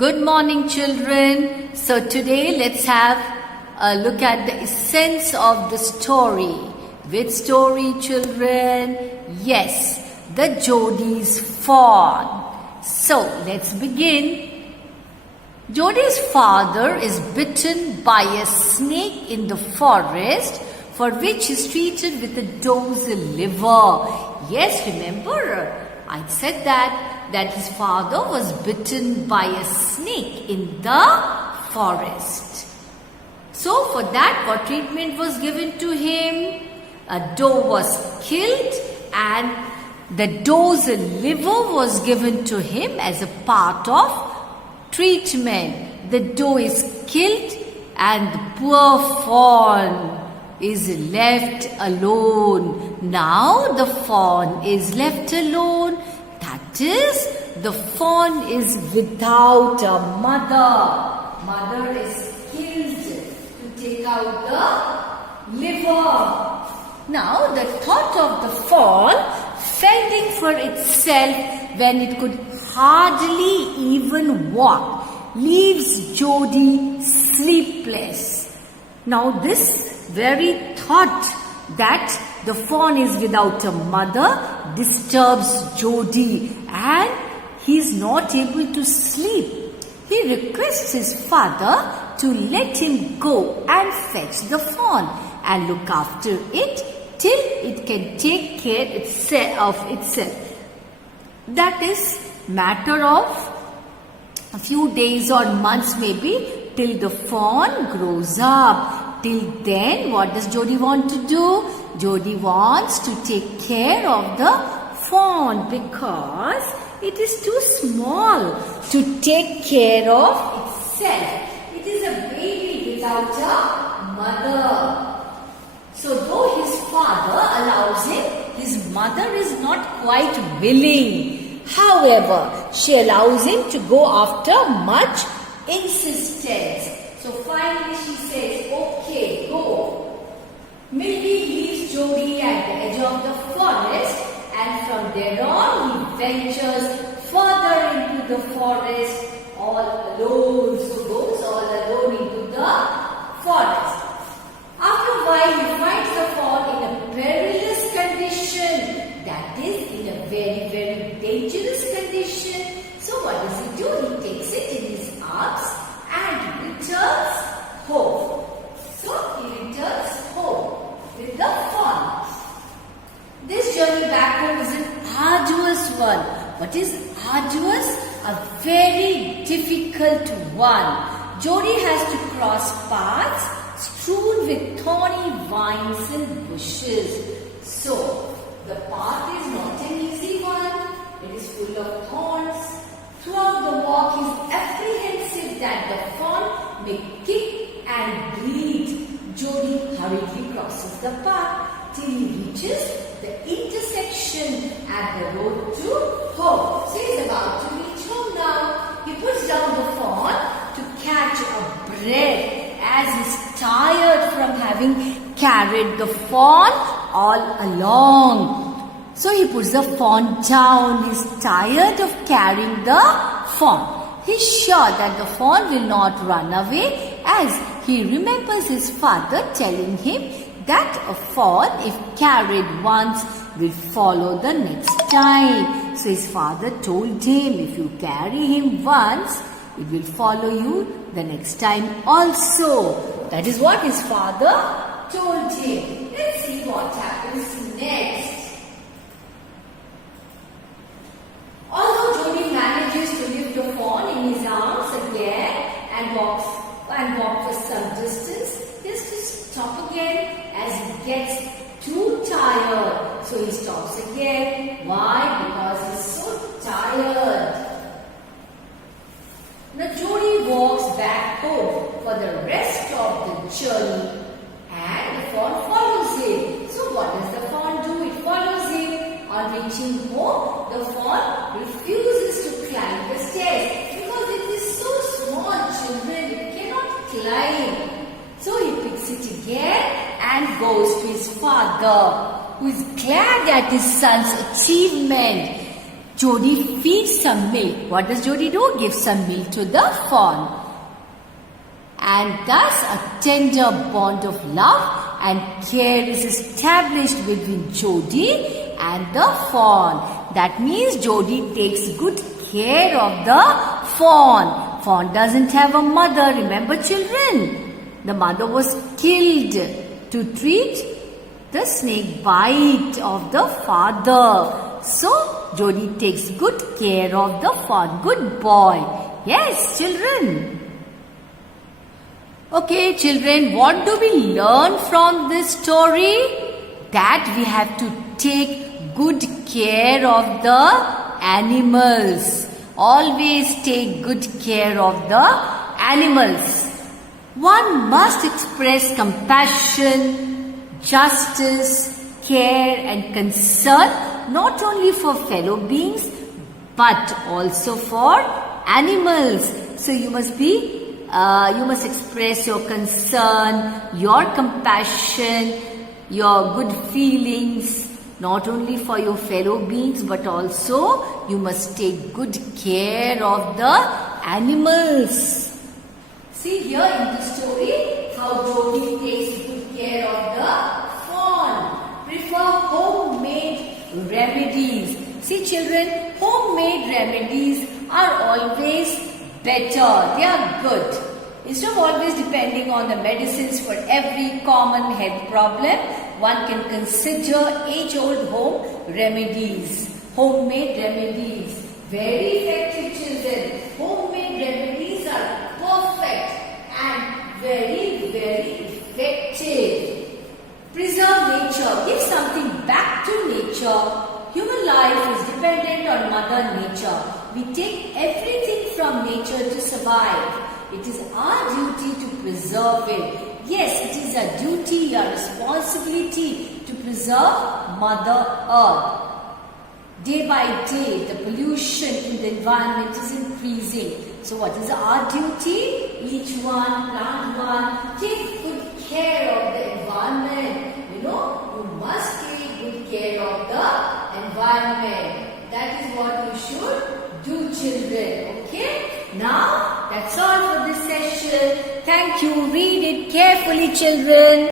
Good morning, children. So today let's have a look at the essence of the story. Which story, children? Yes, the Jodi's fawn. So let's begin. Jodi's father is bitten by a snake in the forest, for which he is treated with a doe's liver. Yes, remember I said that his father was bitten by a snake in the forest. So for that, what treatment was given to him? A doe was killed and the doe's liver was given to him as a part of treatment. The doe is killed and the poor fawn is left alone. Now the fawn is left alone. That is, the fawn is without a mother. Mother is killed to take out the liver. Now the thought of the fawn fending for itself when it could hardly even walk leaves Jodi sleepless. Now this very thought that the fawn is without a mother disturbs Jodi and he is not able to sleep. He requests his father to let him go and fetch the fawn and look after it till it can take care of itself. That is matter of a few days or months maybe till the fawn grows up. Till then, what does Jodi want to do? Jodi wants to take care of the fawn because it is too small to take care of itself. It is a baby without a mother. So though his father allows him, his mother is not quite willing. However, she allows him to go after much insistence. So finally she says, okay, go. Milky leaves Jodi at the edge of the forest and from there on he ventures further into the forest all alone. So goes all alone into the forest. After a while he finds the fawn in a perilous condition. That is, in a very, very dangerous condition. So what does he do? He takes it in his arms and returns home. So he returns home with the fawn. This journey back home is an arduous one. What is arduous? A very difficult one. Jodi has to cross paths strewn with thorny vines and bushes. So the path is not an easy one. It is full of thorns. Throughout the walk he is apprehensive that the fawn may kick and bleed. Jodi hurriedly crosses the path till he reaches the intersection at the road to home. So he is about to reach home now. He puts down the fawn to catch a breath as he is tired from having carried the fawn all along. So he puts the fawn down. He is tired of carrying the fawn. He is sure that the fawn will not run away as he remembers his father telling him that a fawn, if carried once, will follow the next time. So his father told him, if you carry him once, it will follow you the next time also. That is what his father told him. Let's see what happens next. Although Jodi manages to lift the fawn in his arms again and walk for some distance, he has to stop again as he gets too tired. So he stops again. Why? Because he's so tired. Now Jodi walks back home for the rest of the journey and the fawn follows him. So what does the fawn do? It follows him. On reaching home, the fawn refuses to climb the stairs because it is so small, children, it cannot climb. So he picks it again and goes to his father, who is glad at his son's achievement. Jodi feeds some milk. What does Jodi do? Gives some milk to the fawn. And thus a tender bond of love and care is established between Jodi and the fawn. That means Jodi takes good care of the fawn. Fawn doesn't have a mother. Remember, children? The mother was killed to treat the snake bite of the father. So, Jodi takes good care of the fawn. Good boy. Yes, children. Okay, children, what do we learn from this story? That we have to take good care of the animals. Always take good care of the animals. One must express compassion, justice, care and concern not only for fellow beings but also for animals. So you must express your concern, your compassion, your good feelings not only for your fellow beings but also you must take good care of the animals. See here in the story how Jodi takes good care of the fawn. Prefer homemade remedies. See children, homemade remedies are always better. They are good. Instead of always depending on the medicines for every common health problem, one can consider age-old home remedies. Homemade remedies. Very effective, children. Homemade remedies are perfect and very, very effective. Preserve nature. Give something back to nature. Human life is dependent on Mother Nature. We take everything from nature to survive. It is our duty to preserve it. Yes, it is a duty, a responsibility to preserve Mother Earth. Day by day, the pollution in the environment is increasing. So what is our duty? Each one, plant one, take good care of the environment. You must take good care of the environment. That is what you should do, children. Okay? Now, that's all for this session. Thank you. Read it carefully, children.